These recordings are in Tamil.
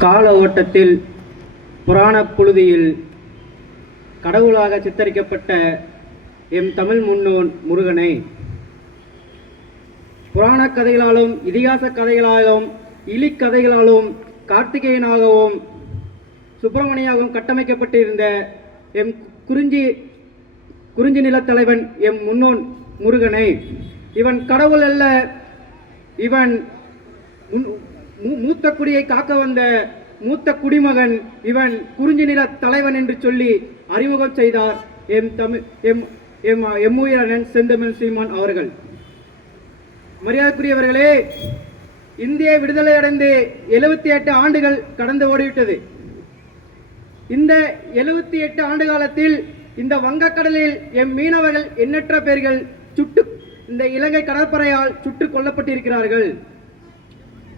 கால ஓட்டத்தில் புராண புழுதியில் கடவுளாக சித்தரிக்கப்பட்ட எம் தமிழ் முன்னோன் முருகனை புராண கதைகளாலும் இதிகாச கதைகளாலும் இலிக்கதைகளாலும் கார்த்திகேயனாகவும் சுப்பிரமணியாகவும் கட்டமைக்கப்பட்டிருந்த எம் குறிஞ்சி குறிஞ்சி நிலத்தலைவன் எம் முன்னோன் முருகனை இவன் கடவுள் அல்ல இவன் மூத்த குடியை காக்க வந்த மூத்த குடிமகன் இவன் குறிஞ்சி நில தலைவன் என்று சொல்லி அறிமுகம் செய்தார் எம் தமிழ் எம் எம் எம்முயிரணன் செந்தமிழ் சீமான் அவர்கள். மரியாதைக்குரியவர்களே இந்திய விடுதலை அடைந்து எழுபத்தி எட்டு ஆண்டுகள் கடந்து ஓடிவிட்டது. இந்த எழுபத்தி எட்டு ஆண்டு காலத்தில் இந்த வங்கக்கடலில் எம் மீனவர்கள் எண்ணற்ற பேர்கள் சுட்டு இந்த இலங்கை கடற்படையால் சுட்டுக் கொல்லப்பட்டிருக்கிறார்கள்.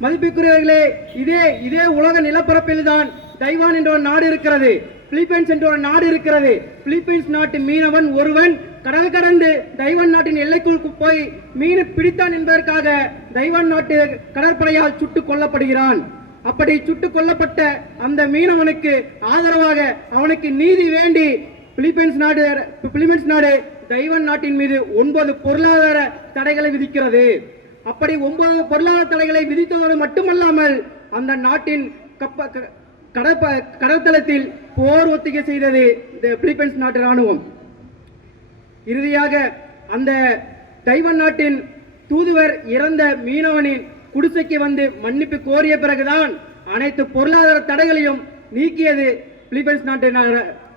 மதிப்புக்குரியவர்களே இதே இதே உலக நிலப்பரப்பில் தான் தைவான் என்ற ஒரு நாடு இருக்கிறது. பிலிப்பைன்ஸ் என்ற ஒரு நாடு இருக்கிறது. பிலிப்பைன்ஸ் நாட்டு மீனவன் ஒருவன் கடல் கடந்து தைவான் நாட்டின் எல்லைக்குள் போய் மீன் பிடித்தான் என்பதற்காக தைவான் நாட்டு கடற்படையால் சுட்டுக் கொல்லப்படுகிறான். அப்படி சுட்டுக் கொல்லப்பட்ட அந்த மீனவனுக்கு ஆதரவாக அவனுக்கு நீதி வேண்டி பிலிப்பைன்ஸ் நாடு பிலிப்பைன்ஸ் நாடு தைவான் நாட்டின் மீது ஒன்பது பொருளாதார தடைகளை விதிக்கிறது. அப்படி ஒன்பது பொருளாதார தடைகளை விதித்ததோடு மட்டுமல்லாமல் அந்த நாட்டின் கப்ப க- கடற்ப கடற்தளத்தில் போர் ஒத்திகை செய்தது இந்த பிலிப்பைன்ஸ் நாட்டு ராணுவம் இறுதியாக அந்த தைவன் நாட்டின் தூதுவர் இறந்த மீனவனின் குடிசைக்கு வந்து மன்னிப்பு கோரிய பிறகுதான் அனைத்து பொருளாதார தடைகளையும் நீக்கியது பிலிப்பைன்ஸ் நாட்டு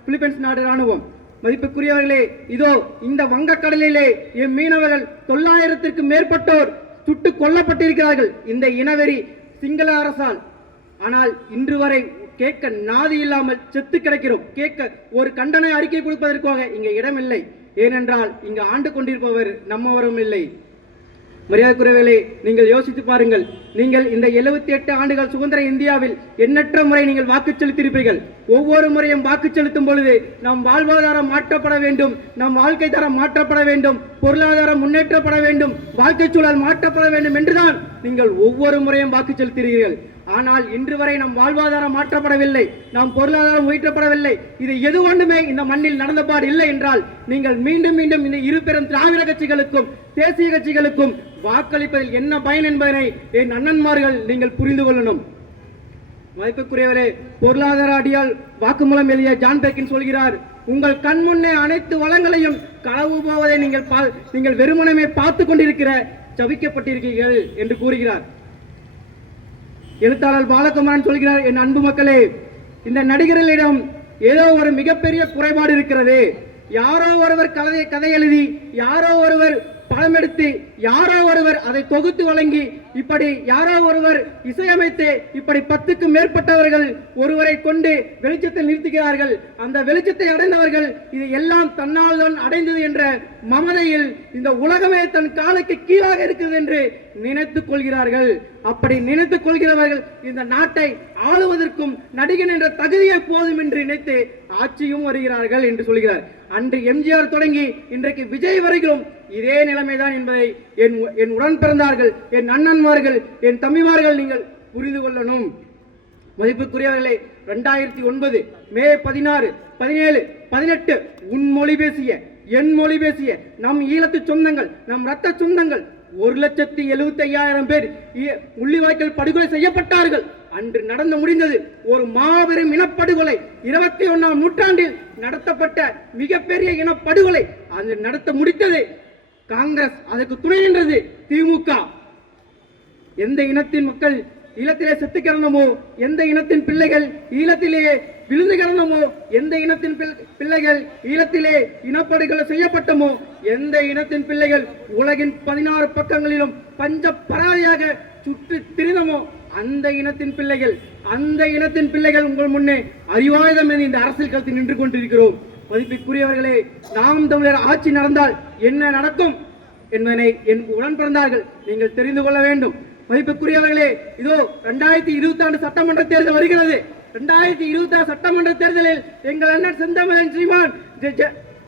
பிலிப்பைன்ஸ் நாட்டு ராணுவம் மதிப்புக்குரியவர்களே இதோ இந்த வங்கக்கடலிலே இம்மீனவர்கள் தொள்ளாயிரத்திற்கும் மேற்பட்டோர் சுட்டு கொல்லப்பட்டிருக்கிறார்கள் இந்த இனவெறி சிங்கள அரசால். ஆனால் இன்று வரை கேட்க நாதி இல்லாமல் செத்து கிடைக்கிறோம். கேட்க ஒரு கண்டன அறிக்கை கொடுப்பதற்காக இங்கே இடமில்லை. ஏனென்றால் இங்கு ஆண்டு கொண்டிருப்பவர் நம்மவரும் இல்லை. மரியாதைக்குரியவர்களே நீங்கள் யோசித்து பாருங்கள். நீங்கள் இந்த 78 எட்டு ஆண்டுகள் சுதந்திர இந்தியாவில் எண்ணற்ற முறை நீங்கள் வாக்கு செலுத்தியிருப்பீர்கள். ஒவ்வொரு முறையும் வாக்கு செலுத்தும் பொழுது நம் வாழ்வாதாரம் மாற்றப்பட வேண்டும் நம் வாழ்க்கை தரம் மாற்றப்பட வேண்டும் பொருளாதாரம் முன்னேற்றப்பட வேண்டும் வாழ்க்கை சூழல் மாற்றப்பட வேண்டும் என்றுதான் நீங்கள் ஒவ்வொரு முறையும் வாக்கு செலுத்துகிறீர்கள் ஆனால் இன்று வரை நம் வாழ்வாதாரம் மாற்றப்படவில்லை நம் பொருளாதாரம் உயர்த்தப்படவில்லை. இது எது ஒன்றுமே இந்த மண்ணில் நடந்தபாடு இல்லை என்றால் நீங்கள் மீண்டும் மீண்டும் இந்த இரு பெரும் திராவிட கட்சிகளுக்கும் தேசிய கட்சிகளுக்கும் வாக்களிப்பதில் என்ன பயன் என்பதனை என் அண்ணன்மார்கள் நீங்கள் புரிந்து கொள்ளணும். மதிப்புக்குரியவரே பொருளாதார அடியால் வாக்குமூலம் எழுதிய ஜான் பேக்கின் சொல்கிறார் உங்கள் கண் முன்னே அனைத்து வளங்களையும் களவு போவதை நீங்கள் நீங்கள் வெறுமனமே பார்த்து கொண்டிருக்கிற சவிக்கப்பட்டிருக்கீர்கள் என்று கூறுகிறார். எழுத்தாளர் பாலகுமாரன் சொல்கிறார் என் அன்பு மக்களே இந்த நடிகர்களிடம் ஏதோ ஒரு மிகப்பெரிய குறைபாடு இருக்கிறது. யாரோ ஒருவர் கதை கதை எழுதி யாரோ ஒருவர் படம் எடுத்து யாரோ ஒருவர் அதை தொகுத்து வழங்கி இப்படி யாரோ ஒருவர் இசையமைத்து இப்படி பத்துக்கும் மேற்பட்டவர்கள் ஒருவரை கொண்டு வெளிச்சத்தில் நிறுத்துகிறார்கள். அந்த வெளிச்சத்தை அடைந்தவர்கள் இது எல்லாம் தன்னால் தான் அடைந்தது என்ற மமதையில் இந்த உலகமே தன் காலுக்கு கீழாக இருக்குது என்று நினைத்துக் கொள்கிறார்கள். அப்படி நினைத்துக் கொள்கிறவர்கள் இந்த நாட்டை ஆளுவதற்கும் நடிகன் என்ற தகுதியை போதும் என்று நினைத்து ஆட்சியும் வருகிறார்கள் என்று சொல்கிறார். அன்று எம்ஜிஆர் தொடங்கி இன்றைக்கு விஜய் வரைக்கும் இதே நிலைமைதான் என்பதை என் என் உடன் பிறந்தார்கள் என் அண்ணன் அண்ணன்மார்கள் என் தம்பிமார்கள் நீங்கள் புரிந்து கொள்ளணும். மதிப்புக்குரியவர்களே ரெண்டாயிரத்தி ஒன்பது மே பதினாறு பதினேழு பதினெட்டு உன் மொழி பேசிய என் மொழி பேசிய நம் ஈழத்து சொந்தங்கள் நம் ரத்த சொந்தங்கள் ஒரு லட்சத்தி எழுபத்தி ஐயாயிரம் பேர் ஈ- படுகொலை செய்யப்பட்டார்கள். அன்று நடந்து முடிந்தது ஒரு மாபெரும் இனப்படுகொலை. இருபத்தி ஒன்னாம் நூற்றாண்டில் நடத்தப்பட்ட மிகப்பெரிய இனப்படுகொலை. அது நடத்த முடித்தது காங்கிரஸ் அதற்கு துணை நின்றது திமுக எந்த இனத்தின் மக்கள் ஈழத்திலே செத்து கிடந்தமோ எந்த இனத்தின் பிள்ளைகள் ஈழத்திலே விழுந்து கிடந்தமோ எந்த இனத்தின் பிள்ளைகள் ஈழத்திலே இனப்படுகொலை செய்யப்பட்டமோ எந்த இனத்தின் பிள்ளைகள் உலகின் பதினாறு பக்கங்களிலும் பஞ்ச பராதியாக சுற்றி திரிந்தமோ அந்த இனத்தின் பிள்ளைகள் அந்த இனத்தின் பிள்ளைகள் உங்கள் முன்னே அறிவாயுதம் என இந்த அரசியல் களத்தில் நின்று கொண்டிருக்கிறோம். மதிப்பிற்குரியவர்களே நாம் தமிழர் ஆட்சி நடந்தால் என்ன நடக்கும் என்பதனை என் உடன் பிறந்தார்கள் நீங்கள் தெரிந்து கொள்ள வேண்டும். மதிப்புக்குரியவர்களே இதோ ரெண்டாயிரத்தி இருபத்தி ஆண்டு சட்டமன்ற தேர்தல் வருகிறது. ரெண்டாயிரத்தி இருபத்தி ஆறு சட்டமன்ற தேர்தலில் எங்கள் அண்ணன் செந்தமன் ஸ்ரீமான்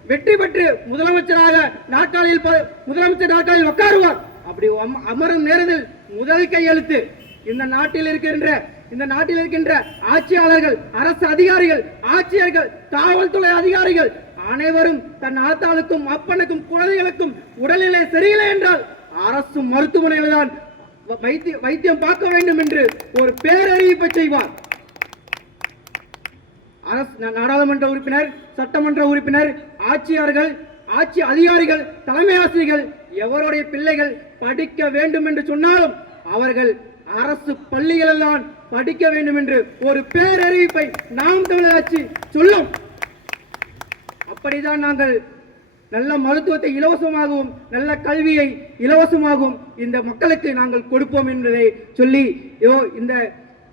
வெற்றி பெற்று முதலமைச்சராக நாற்காலியில் முதலமைச்சர் நாற்காலியில் உட்காருவார். அப்படி அமரும் நேரத்தில் முதல் கையெழுத்து இந்த நாட்டில் இருக்கின்ற இந்த நாட்டில் இருக்கின்ற ஆட்சியாளர்கள் அரசு அதிகாரிகள் ஆட்சியர்கள் காவல்துறை அதிகாரிகள் அனைவரும் தன் ஆத்தாளுக்கும் அப்பனுக்கும் குழந்தைகளுக்கும் உடல்நிலை சரியில்லை என்றால் அரசு மருத்துவமனையில் தான் வைத்திய வைத்தியம் பார்க்க வேண்டும் என்று ஒரு பேரறிவிப்பை செய்வார். அரசு நாடாளுமன்ற உறுப்பினர் சட்டமன்ற உறுப்பினர் ஆட்சியாளர்கள் ஆட்சி அதிகாரிகள் தலைமை ஆசிரியர்கள் எவருடைய பிள்ளைகள் படிக்க வேண்டும் என்று சொன்னாலும் அவர்கள் அரசு பள்ளிகளில் தான் படிக்க வேண்டும் என்று ஒரு பேரறிவிப்பை நாம் தமிழராட்சி சொல்லும். அப்படிதான் நாங்கள் நல்ல மருத்துவத்தை இலவசமாகவும் நல்ல கல்வியை இலவசமாகவும் இந்த மக்களுக்கு நாங்கள் கொடுப்போம் என்பதை சொல்லி இதோ இந்த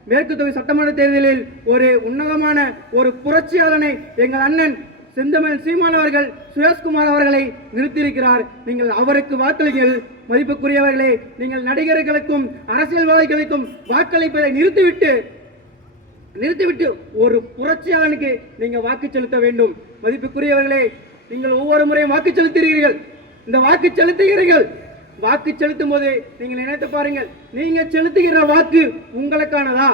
மேற்கு தொகுதி சட்டமன்ற தேர்தலில் ஒரு உன்னதமான ஒரு புரட்சியாளனை எங்கள் அண்ணன் செந்தமிழ் சீமான் அவர்கள் சுரேஷ்குமார் அவர்களை நிறுத்தியிருக்கிறார். நீங்கள் அவருக்கு வாக்களிங்கள். மதிப்புக்குரியவர்களே நீங்கள் நடிகர்களுக்கும் அரசியல்வாதிகளுக்கும் வாக்களிப்பதை நிறுத்திவிட்டு நிறுத்திவிட்டு ஒரு புரட்சியாளனுக்கு நீங்கள் வாக்கு செலுத்த வேண்டும். மதிப்புக்குரியவர்களே நீங்கள் ஒவ்வொரு முறையும் வாக்கு செலுத்துகிறீர்கள். இந்த வாக்கு செலுத்துகிறீர்கள். வாக்கு செலுத்தும் போது நீங்கள் நினைத்து பாருங்கள் நீங்கள் செலுத்துகிற வாக்கு உங்களுக்கானதா?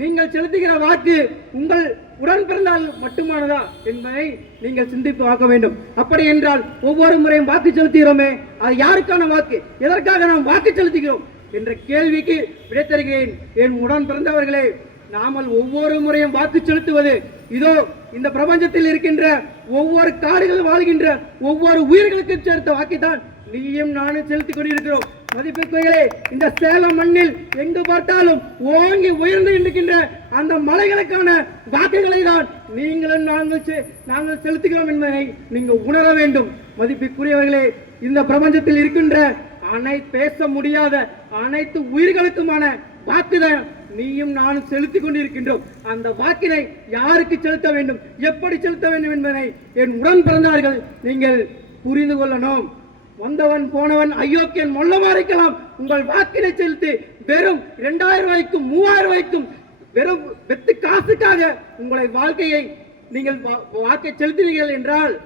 நீங்கள் செலுத்துகிற வாக்கு உங்கள் உடன் பிறந்தால் மட்டுமானதா என்பதை நீங்கள் சிந்தித்து பார்க்க வேண்டும். அப்படி என்றால் ஒவ்வொரு முறையும் வாக்கு செலுத்துகிறோமே அது யாருக்கான வாக்கு? எதற்காக நாம் வாக்கு செலுத்துகிறோம்? என்ற கேள்விக்கு விடை தருகிறேன். என் உடன் பிறந்தவர்களே நாமல் ஒவ்வொரு முறையும் வாக்கு செலுத்துவது. இதோ இந்த பிரபஞ்சத்தில் இருக்கின்ற ஒவ்வொரு காடுகள் வாழ்கின்ற ஒவ்வொரு உயிர்களுக்கும் சேர்த்த வாக்குதான் நீயும் நானும் செலுத்திக் கொண்டிருக்கிறோம். மதிப்பிற்குரியர்களே இந்த சேலம் மண்ணில் எங்கு பார்த்தாலும் ஓங்கி உயர்ந்து இருக்கின்ற அந்த மலைகளுக்கான வாக்குகளை தான் நீங்களும் நாங்கள் செ- நாங்கள் செலுத்துகிறோம் என்பதை நீங்கள் உணர வேண்டும். மதிப்பிற்குரியவர்களே இந்த பிரபஞ்சத்தில் இருக்கின்ற அனை பேச முடியாத அனைத்து உயிர்களுக்குமான வாக்குதான் நீயும் நானும் செலுத்திக் கொண்டிருக்கின்றோம். அந்த வாக்கினை யாருக்கு செலுத்த வேண்டும்? எப்படி செலுத்த வேண்டும் என்பதை என் உடன் பிறந்தார்கள் நீங்கள் புரிந்து கொள்ளணும். வந்தவன் போனவன் அயோக்கியன் மொல்லமா இருக்கலாம். உங்கள் வாக்கினை செலுத்தி வெறும் இரண்டாயிரம் ரூபாய்க்கும் மூவாயிரம் ரூபாய்க்கும் வெறும் வெத்து காசுக்காக உங்களை வாழ்க்கையை நீங்கள் வா- வாக்கை செலுத்தினீர்கள் என்றால்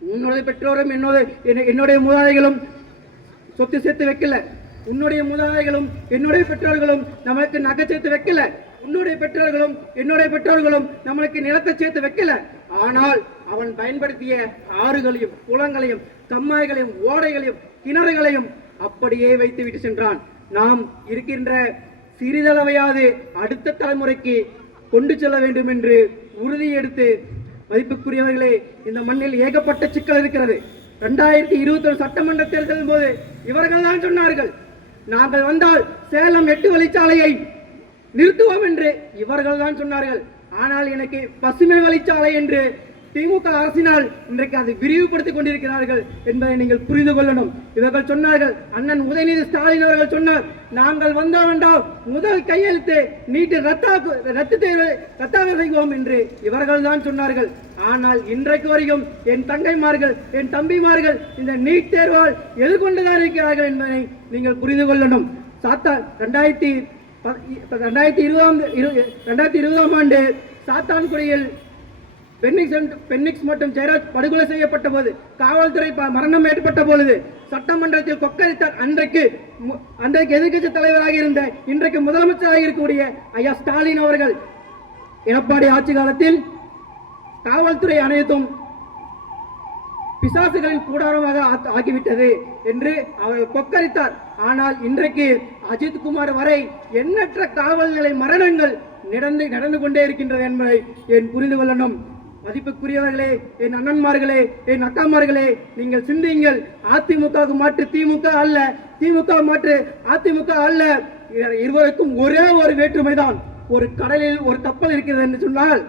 உன்னுடைய பெற்றோரும் என்னோட என்னுடைய முதலாளிகளும் சொத்து சேர்த்து வைக்கல. உன்னுடைய முதலாளிகளும் என்னுடைய பெற்றோர்களும் நம்மளுக்கு நகை சேர்த்து வைக்கல. உன்னுடைய பெற்றோர்களும் என்னுடைய பெற்றோர்களும் நம்மளுக்கு நிலத்தை சேர்த்து வைக்கல. ஆனால் அவன் பயன்படுத்திய ஆறுகளையும் குளங்களையும் கம்மாய்களையும் ஓடைகளையும் கிணறுகளையும் அப்படியே வைத்து விட்டு சென்றான். நாம் இருக்கின்ற சிறிதளவையாவது அடுத்த தலைமுறைக்கு கொண்டு செல்ல வேண்டும் என்று உறுதி எடுத்து மதிப்புக்குரியவர்களே இந்த மண்ணில் ஏகப்பட்ட சிக்கல் இருக்கிறது. ரெண்டாயிரத்தி இருபத்தி ஒன்று சட்டமன்ற தேர்தலின் போது இவர்கள் தான் சொன்னார்கள் நாங்கள் வந்தால் சேலம் எட்டு வழிச்சாலையை நிறுத்துவோம் என்று இவர்கள் தான் சொன்னார்கள். ஆனால் எனக்கு பசுமை வழிச்சாலை என்று திமுக அரசினால் இன்றைக்கு அதை விரிவுபடுத்திக் கொண்டிருக்கிறார்கள் என்பதை நீங்கள் புரிந்து கொள்ளணும். இவர்கள் சொன்னார்கள் அண்ணன் உதயநிதி ஸ்டாலின் அவர்கள் சொன்னார் நாங்கள் வந்தோம் என்றால் முதல் கையெழுத்து நீட்டு ரத்தாக்கு ரத்து தேர்வை ரத்தாக செய்வோம் என்று இவர்கள் தான் சொன்னார்கள். ஆனால் இன்றைக்கு வரைக்கும் என் தங்கைமார்கள் என் தம்பிமார்கள் இந்த நீட் தேர்வால் எதிர்கொண்டுதான் இருக்கிறார்கள் என்பதை நீங்கள் புரிந்து கொள்ளணும். சாத்தா ரெண்டாயிரத்தி ப- ரெண்டாயிரத்தி இருபதாம் இரு- ரெண்டாயிரத்தி இருபதாம் ஆண்டு சாத்தான்குடியில் பென்னிக்ஸ் பென்னிக்ஸ் மற்றும் ஜெயராஜ் படுகொலை செய்யப்பட்ட போது காவல்துறை ப- மரணம் ஏற்பட்ட பொழுது சட்டமன்றத்தில் கொக்கரித்தார் அன்றைக்கு மு- அன்றைக்கு எதிர்க்கட்சி தலைவராக இருந்த இன்றைக்கு முதலமைச்சராக இருக்கக்கூடிய ஐயா ஸ்டாலின் அவர்கள் எடப்பாடி ஆட்சி காலத்தில் காவல்துறை அனைத்தும் பிசாசுகளின் கூடாரமாக ஆகிவிட்டது என்று அவர் கொக்கரித்தார். ஆனால் இன்றைக்கு அஜித் குமார் வரை எண்ணற்ற காவல் நிலை மரணங்கள் நடந்து நடந்து கொண்டே இருக்கின்றது என்பதை என் புரிந்து கொள்ளணும்? மதிப்புக்குரியவர்களே என் அண்ணன்மார்களே என் அக்காமார்களே நீங்கள் சிந்தியுங்கள். அதிமுக மாற்று திமுக அல்ல. திமுக மாற்று அதிமுக அல்ல. இருவருக்கும் ஒரே ஒரு வேற்றுமைதான். ஒரு கடலில் ஒரு கப்பல் இருக்கிறது என்று சொன்னால்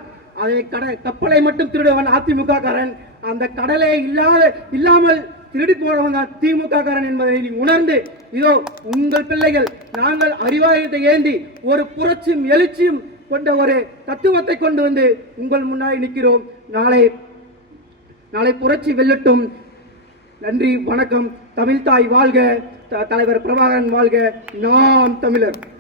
அதை கட கப்பலை மட்டும் திருடுவன் அதிமுக காரன் அந்த கடலே இல்லாத இல்லாமல் திருடி போனவன் தான் திமுக காரன் என்பதை நீ உணர்ந்து இதோ உங்கள் பிள்ளைகள் நாங்கள் அறிவாயத்தை ஏந்தி ஒரு புரட்சியும் எழுச்சியும் கொண்ட ஒரு தத்துவத்தை கொண்டு வந்து உங்கள் முன்னாடி நிற்கிறோம். நாளை நாளை புரட்சி வெல்லட்டும். நன்றி வணக்கம். தமிழ்தாய் வாழ்க த- தலைவர் பிரபாகரன் வாழ்க. நாம் தமிழர்.